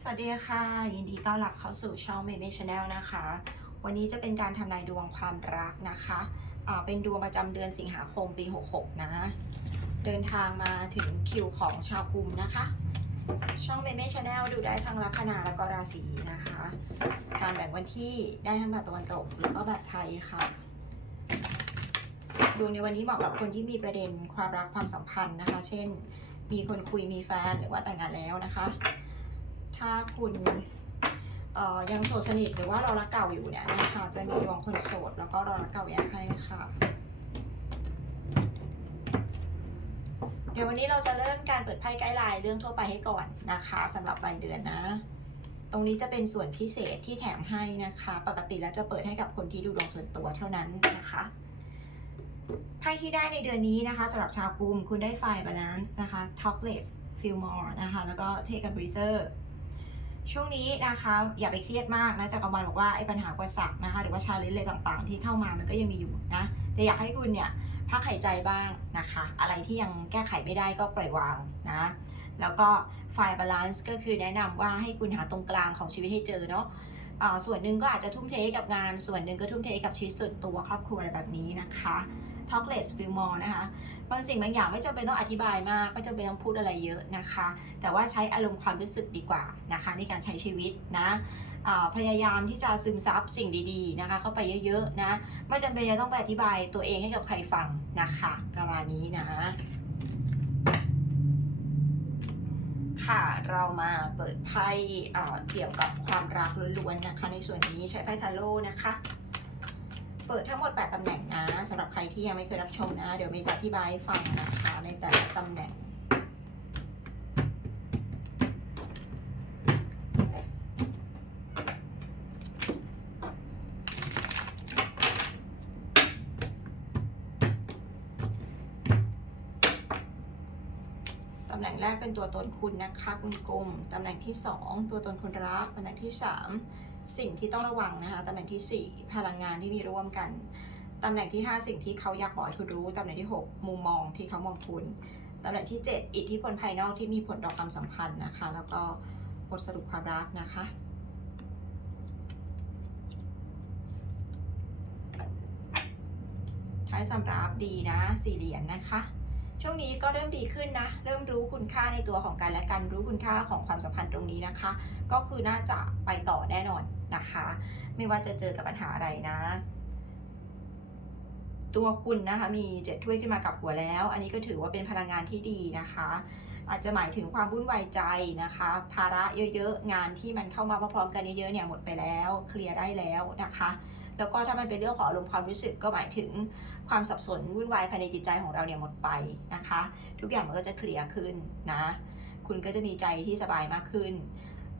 สวัสดีค่ะ ยินดีต้อนรับเข้าสู่ช่องเมเมชแนลนะคะ วันนี้จะเป็นการทำนายดวงความรักนะคะเป็นดวงประจำเดือนสิงหาคมปี 66 นะ เดินทางมาถึงคิวของชาวกลุ่มนะคะ ช่องเมเมชแนลดูได้ทั้งลัคนาและก็ราศีนะคะ การแบ่งวันที่ได้ทั้งแบบตะวันตกแล้วก็แบบไทยค่ะดวงในวันนี้เหมาะกับคนที่มีประเด็นความรักความสัมพันธ์นะคะ เช่น มีคนคุยมีแฟนหรือว่าแต่งงานแล้วนะคะ ถ้าคุณยังโสดสนิทหรือว่าเรารักเก่าอยู่เนี่ยนะคะจะมีดวงคนโสดแล้วก็เรารักเก่าแยกให้ค่ะ เดี๋ยววันนี้เราจะเริ่มการเปิดไพ่ไกด์ไลน์เรื่องทั่วไปให้ก่อนนะคะสำหรับรายเดือนนะ ตรงนี้จะเป็นส่วนพิเศษที่แถมให้นะคะ ปกติแล้วจะเปิดให้กับคนที่ดูดวงส่วนตัวเท่านั้นนะคะไพ่ที่ได้ในเดือนนี้นะคะสำหรับชาวกลุ่มคุณได้ไฟ balance นะคะ talk less feel more นะคะ แล้วก็ take a breather ช่วงนี้นะคะอย่าไปเครียดมากนะจักรวาลบอกว่าไอ้ปัญหาอุปสรรคนะคะ หรือว่าชาเลนจ์อะไรต่างๆ ที่เข้ามามันก็ยังมีอยู่นะแต่อยากให้คุณเนี่ยพักหายใจบ้างนะคะ อะไรที่ยังแก้ไขไม่ได้ก็ปล่อยวางนะ แล้วก็ไฟบาลานซ์ก็คือแนะนำว่าให้คุณหาตรงกลางของชีวิตให้เจอเนาะอ่าส่วนหนึ่งก็อาจจะทุ่มเทกับงาน ส่วนหนึ่งก็ทุ่มเทกับชีวิตส่วนตัวครอบครัวอะไรแบบนี้นะคะ talk less feel more นะคะบางสิ่งบางอย่างไม่จำเป็นต้องอธิบายมากไม่จำเป็นต้องพูดอะไรเยอะนะคะ แต่ว่าใช้อารมณ์ความรู้สึกดีกว่านะคะ ในการใช้ชีวิตนะพยายามที่จะซึมซับสิ่งดีๆนะคะ เข้าไปเยอะๆนะไม่จำเป็นจะต้องไปอธิบายตัวเองให้กับใครฟังนะคะ ประมาณนี้นะค่ะเรามาเปิดไพ่เกี่ยวกับความรักล้วนๆนะคะ ในส่วนนี้ใช้ไพ่ทาโร่นะคะ เปิดทั้งหมด 8ตำแหน่งนะสำหรับใครที่ยังไม่เคยรับชมนะ เดี๋ยวเมย์จะอธิบายให้ฟังนะคะในแต่ละตำแหน่งตำแหน่งแรกเป็นตัวตนคุณนะคะ คุณกลุ่มตำแหน่งที่ 2 ตัวตนคนรักตำแหน่งที่ 3 สิ่งที่ต้องระวังนะคะตำแหน่งทีสี่ 4 พลังงานที่มีร่วมกันตำแหน่งที่ 5 สิ่งที่เขาอยากบอกให้คุณรู้ตำแหน่งที่ 6 มุมมองที่เขามองคุณตำแหน่งที่ 7 อิทธิพลภายนอกที่มีผลต่อความสัมพันธ์นะคะ แล้วก็บทสรุปความรักนะคะท้ายสำรับดีนะสี่เหรียญนะคะ ช่วงนี้ก็เริ่มดีขึ้นนะ เริ่มรู้คุณค่าในตัวของกันและกัน รู้คุณค่าของความสัมพันธ์ตรงนี้นะคะ ก็คือน่าจะไปต่อแน่นอนนะคะ ไม่ว่าจะเจอกับปัญหาอะไรนะ ตัวคุณนะคะมีเจ็ดถ้วยขึ้นมากับหัวแล้ว อันนี้ก็ถือว่าเป็นพลังงานที่ดีนะคะ อาจจะหมายถึงความวุ่นวายใจนะคะ ภาระเยอะๆ งานที่มันเข้ามาพร้อมๆกันเยอะๆเนี่ยหมดไปแล้ว เคลียร์ได้แล้วนะคะ แล้วก็ถ้ามันเป็นเรื่องของอารมณ์ความรู้สึกก็หมายถึง ความสับสนวุ่นวายภายในจิตใจของเราเนี่ยหมดไปนะคะ ทุกอย่างมันก็จะเคลียร์ขึ้นนะ คุณก็จะมีใจที่สบายมากขึ้น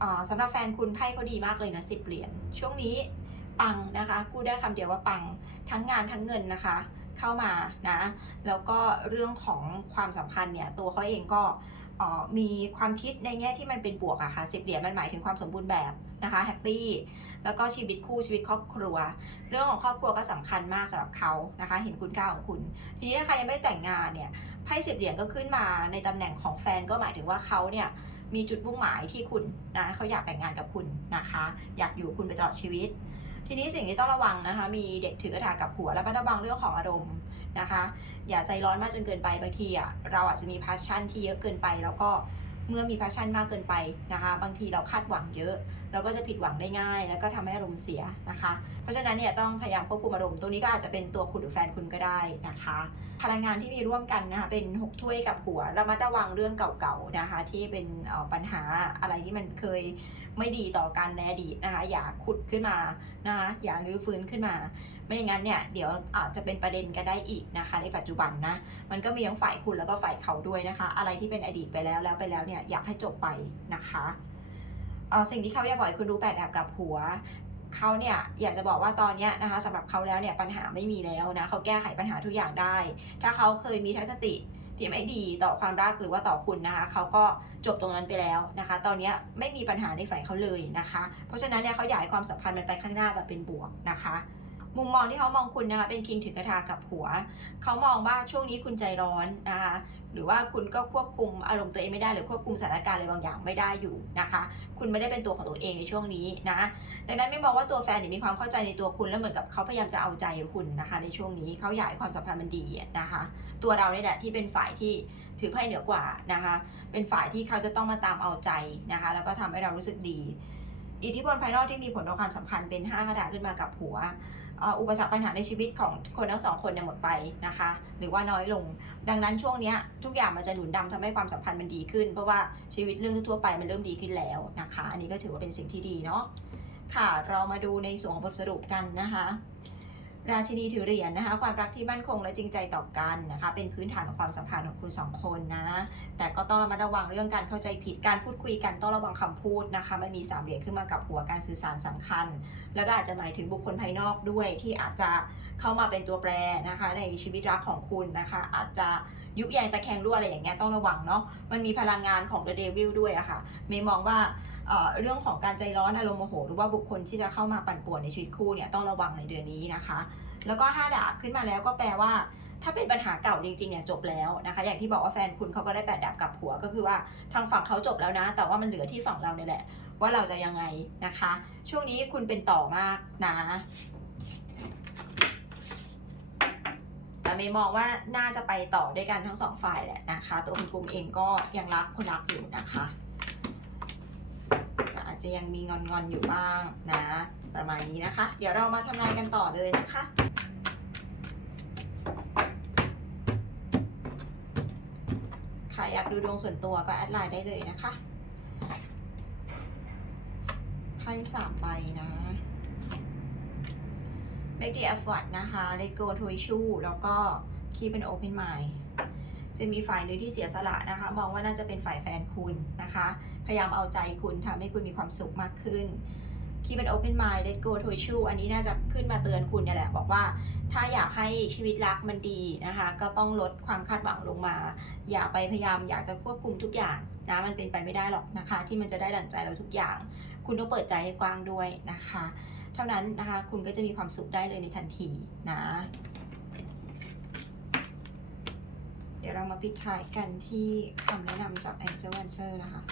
อ่าสำหรับแฟนคุณไพ่เขาดีมากเลยนะสิบเหรียญช่วงนี้ปังนะคะพูดได้คำเดียวว่าปังทั้งงานทั้งเงินนะคะ เข้ามานะแล้วก็เรื่องของความสัมพันธ์เนี่ยตัวเขาเองก็มีความคิดในแง่ที่มันเป็นบวกอะค่ะสิบเหรียญมันหมายถึงความสมบูรณ์แบบนะคะแฮปปี้ แล้วก็ชีวิตคู่ชีวิตครอบครัว เรื่องของครอบครัวก็สำคัญมากสำหรับเขานะคะ เห็นคุณค่าของคุณ ทีนี้ถ้าใครยังไม่แต่งงานเนี่ยไพ่สิบเหรียญก็ขึ้นมาในตำแหน่งของแฟนก็หมายถึงว่าเขาเนี่ยมีจุดมุ่งหมายที่คุณนะเขาอยากแต่งงานกับคุณนะคะ อยากอยู่คุณไปตลอดชีวิต ทีนี้สิ่งที่ต้องระวังนะคะ มีเด็กถือกระถางกับหัวและระวังเรื่องของอารมณ์นะคะ อย่าใจร้อนมากจนเกินไปบางทีอะเราอาจจะมีพาชั่นที่เยอะเกินไป แล้วก็เมื่อมีพาชั่นมากเกินไปนะคะ บางทีเราคาดหวังเยอะ เราก็จะผิดหวังได้ง่าย แล้วก็ทำให้อารมณ์เสียนะคะ เพราะฉะนั้นเนี่ยต้องพยายามควบคุมอารมณ์ตัวนี้ก็อาจจะเป็นตัวคุณหรือแฟนคุณก็ได้นะคะ พลังงานที่มีร่วมกันนะคะเป็นหกถ้วยกับหัวระมัดระวังเรื่องเก่าๆนะคะ ที่เป็นปัญหาอะไรที่มันเคยไม่ดีต่อกันในอดีตนะคะอย่าขุดขึ้นมานะคะอย่ารื้อฟื้นขึ้นมา ไม่อย่างนั้นเนี่ยเดี๋ยวอาจจะเป็นประเด็นกันได้อีกนะคะ ในปัจจุบันนะมันก็มีทั้งฝ่ายคุณแล้วก็ฝ่ายเขาด้วยนะคะ อะไรที่เป็นอดีตไปแล้วแล้วไปแล้วเนี่ยอยากให้จบไปนะคะ สิ่งที่เขาอยากบอกคุณรู้แปดแอบกับหัวเขาเนี่ยอยากจะบอกว่าตอนนี้นะคะสำหรับเขาแล้วเนี่ยปัญหาไม่มีแล้วนะเขาแก้ไขปัญหาทุกอย่างได้ ถ้าเขาเคยมีทัศนคติที่ไม่ดีต่อความรักหรือว่าต่อคุณนะคะเขาก็จบตรงนั้นไปแล้วนะคะ ตอนนี้ไม่มีปัญหาในฝ่ายเขาเลยนะคะ เพราะฉะนั้นเนี่ยเขาอยากให้ความสัมพันธ์มันไปข้างหน้าแบบเป็นบวกนะคะ มุมมองที่เขามองคุณนะคะเป็นคิงถือกระทากับหัว เขามองว่าช่วงนี้คุณใจร้อนนะคะหรือว่าคุณก็ควบคุมอารมณ์ตัวเองไม่ได้หรือควบคุมสถานการณ์อะไรบางอย่างไม่ได้อยู่นะคะ คุณไม่ได้เป็นตัวของตัวเองในช่วงนี้นะดังนั้นไม่มองว่าตัวแฟนเนี่ยมีความเข้าใจในตัวคุณแล้วเหมือนกับเขาพยายามจะเอาใจคุณนะคะ ในช่วงนี้เขาอยากให้ความสัมพันธ์มันดีนะคะ ตัวเราเนี่ยแหละที่เป็นฝ่ายที่ถือไพ่เหนือกว่านะคะ เป็นฝ่ายที่เขาจะต้องมาตามเอาใจนะคะ แล้วก็ทำให้เรารู้สึกดี อิทธิพลภายนอกที่มีผลต่อความสัมพันธ์เป็น5กระดาษขึ้นมากับหัว อุปสรรคปัญหาในชีวิตของคนทั้งสองคนเนี่ยหมดไปนะคะ หรือว่าน้อยลง ดังนั้นช่วงนี้ทุกอย่างมันจะหนุนดำทำให้ความสัมพันธ์มันดีขึ้น เพราะว่าชีวิตเรื่องทั่วไปมันเริ่มดีขึ้นแล้วนะคะ อันนี้ก็ถือว่าเป็นสิ่งที่ดีเนาะค่ะเรามาดูในส่วนของบทสรุปกันนะคะ ราชินีถือเหรียญนะคะ ความรักที่มั่นคงและจริงใจต่อกันนะคะ เป็นพื้นฐานของความสัมพันธ์ของคุณสองคนนะ แต่ก็ต้องระมัดระวังเรื่องการเข้าใจผิด การพูดคุยกันต้องระวังคำพูดนะคะ มันมีสามเหรียญขึ้นมากับหัวการสื่อสารสำคัญ แล้วก็อาจจะหมายถึงบุคคลภายนอกด้วยที่อาจจะเข้ามาเป็นตัวแปรนะคะ ในชีวิตรักของคุณนะคะ อาจจะยุแยงตะแคงรั่วอะไรอย่างเงี้ยต้องระวังเนาะ มันมีพลังงานของ The Devil ด้วยอะค่ะ เมย์มองว่า เรื่องของการใจร้อนอารมณ์โมโหหรือว่าบุคคลที่จะเข้ามาปั่นป่วนในชีวิตคู่เนี่ยต้องระวังในเดือนนี้นะคะ แล้วก็ห้าดาบขึ้นมาแล้วก็แปลว่า ถ้าเป็นปัญหาเก่าจริงๆเนี่ยจบแล้วนะคะ อย่างที่บอกว่าแฟนคุณเขาก็ได้แปดดาบกลับหัวก็คือว่าทางฝั่งเขาจบแล้วนะ แต่ว่ามันเหลือที่ฝั่งเราเนี่ยแหละ ว่าเราจะยังไงนะคะ ช่วงนี้คุณเป็นต่อมากนะแต่เมย์มองว่าน่าจะไปต่อด้วยกันทั้งสองฝ่ายแหละนะคะ ตัวคุณกลุ่มเองก็ยังรักคนรักอยู่นะคะ จะยังมีงอนๆอยู่บ้างนะ ประมาณนี้นะคะ เดี๋ยวเรามาทำนายกันต่อเลยนะคะใครอยากดูดวงส่วนตัวก็แอดไลน์ได้เลยนะคะไพ่สามใบนะ make the effort นะคะ let go to issue แล้วก็ keep an open mind จะมีฝ่ายหนึ่งที่เสียสละนะคะ มองว่าน่าจะเป็นฝ่ายแฟนคุณนะคะ พยายามเอาใจคุณทำให้คุณมีความสุขมากขึ้น keep an open mind let go to issue อันนี้น่าจะขึ้นมาเตือนคุณเนี่ยแหละ บอกว่าถ้าอยากให้ชีวิตรักมันดีนะคะ ก็ต้องลดความคาดหวังลงมา อย่าไปพยายามอยากจะควบคุมทุกอย่างนะมันเป็นไปไม่ได้หรอกนะคะ ที่มันจะได้ดั่งใจเราทุกอย่าง คุณต้องเปิดใจให้กว้างด้วยนะคะ เท่านั้นนะคะคุณก็จะมีความสุขได้เลยในทันทีนะ เดี๋ยวเรามาปิดท้ายกันที่คำแนะนำจาก Angel Answer นะคะ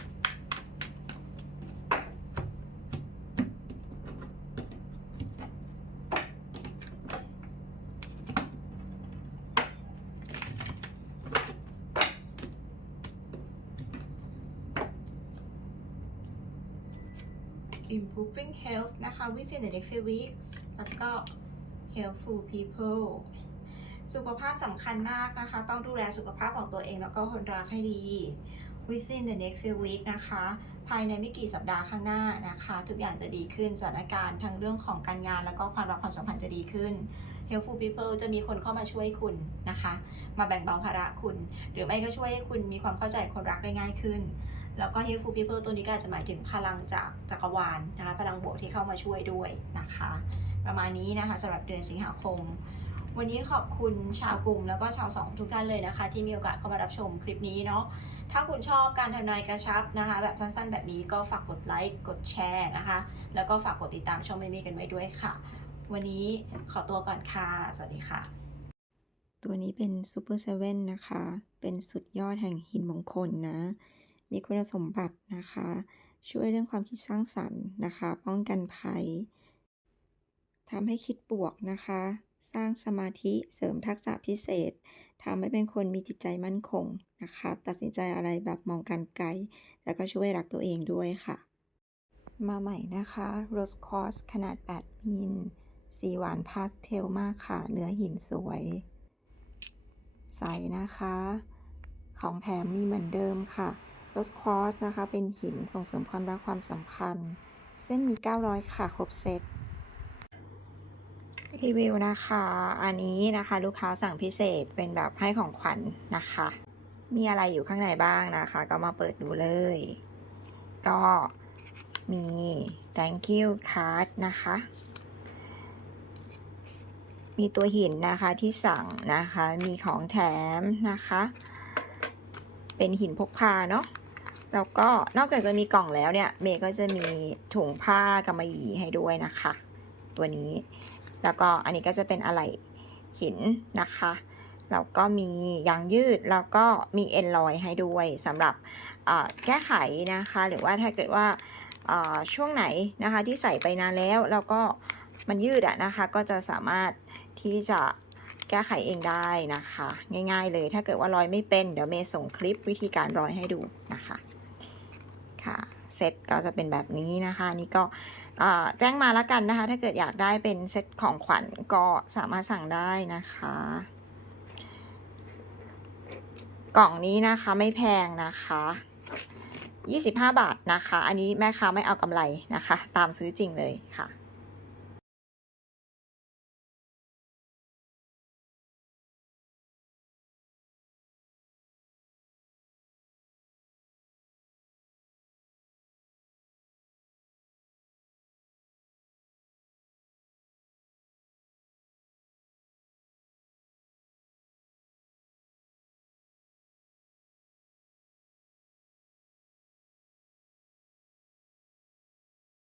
improving health นะคะ within the next few weeks แล้วก็ helpful people สุขภาพสำคัญมากนะคะ ต้องดูแลสุขภาพของตัวเองแล้วก็คนรักให้ดี within the next few weeks นะคะ ภายในไม่กี่สัปดาห์ข้างหน้านะคะ ทุกอย่างจะดีขึ้นสถานการณ์ทั้งเรื่องของการงาน แล้วก็ความรักความสัมพันธ์จะดีขึ้น helpful people จะมีคนเข้ามาช่วยคุณนะคะ มาแบ่งเบาภาระคุณ หรือไม่ก็ช่วยให้คุณมีความเข้าใจคนรักได้ง่ายขึ้น แล้วก็ helpful people ตัวนี้ก็จจะหมายถึงพลังจากจักรวาลนะคะ พลังบวกที่เข้ามาช่วยด้วยนะคะ ประมาณนี้นะคะสำหรับเดือนสิงหาคม วันนี้ขอบคุณชาวกลุ่มแล้วก็ชาวสองทุกท่านเลยนะคะ ที่มีโอกาสเข้ามารับชมคลิปนี้เนาะถ้าคุณชอบการทำนายกระชับนะคะ แบบสั้นๆ แบบนี้ก็ฝากกดไลค์กดแชร์นะคะ แล้วก็ฝากกดติดตามช่องเมมี่กันไว้ด้วยค่ะ วันนี้ขอตัวก่อนค่ะ สวัสดีค่ะ ตัวนี้เป็นซูเปอร์เซเว่นนะคะ เป็นสุดยอดแห่งหินมงคลนะ มีคุณสมบัตินะคะ ช่วยเรื่องความคิดสร้างสรรค์นะคะ ป้องกันภัยทำให้คิดบวกนะคะ สร้างสมาธิเสริมทักษะพิเศษทำให้เป็นคนมีจิตใจมั่นคงนะคะ ตัดสินใจอะไรแบบมองการไกล แล้วก็ช่วยรักตัวเองด้วยค่ะ มาใหม่นะคะ Rose Quartz ขนาด 8 มิล สีหวานพาสเทลมากค่ะ เนื้อหินสวย ใสนะคะ ของแถมมีเหมือนเดิมค่ะ Rose Quartz นะคะ เป็นหินส่งเสริมความรักความสัมพันธ์ เส้นมี 900 ค่ะ ครบเซต รีวิวนะคะ อันนี้นะคะลูกค้าสั่งพิเศษเป็นแบบให้ของขวัญนะคะ มีอะไรอยู่ข้างในบ้างนะคะ ก็มาเปิดดูเลย ก็มี thank you card นะคะ มีตัวหินนะคะที่สั่งนะคะ มีของแถมนะคะ เป็นหินพกพาเนาะแล้วก็นอกจากจะมีกล่องแล้วเนี่ย เมย์ก็จะมีถุงผ้ากำมะหยี่ให้ด้วยนะคะ ตัวนี้ แล้วก็อันนี้ก็จะเป็นอะไหล่หินนะคะแล้วก็มียางยืดแล้วก็มีเอ็นลอยให้ด้วยสำหรับแก้ไขนะคะ หรือว่าถ้าเกิดว่าช่วงไหนนะคะที่ใส่ไปนานแล้ว แล้วก็มันยืดอะนะคะ ก็จะสามารถที่จะแก้ไขเองได้นะคะ ง่ายๆเลยถ้าเกิดว่าร้อยไม่เป็นเดี๋ยวเมย์ส่งคลิปวิธีการร้อยให้ดูนะคะค่ะเซตก็จะเป็นแบบนี้นะคะนี่ก็ แจ้งมาแล้วกันนะคะ ถ้าเกิดอยากได้เป็นเซตของขวัญก็สามารถสั่งได้นะคะ กล่องนี้นะคะไม่แพงนะคะ25 บาทนะคะ อันนี้แม่ค้าไม่เอากำไรนะคะ ตามซื้อจริงเลยค่ะ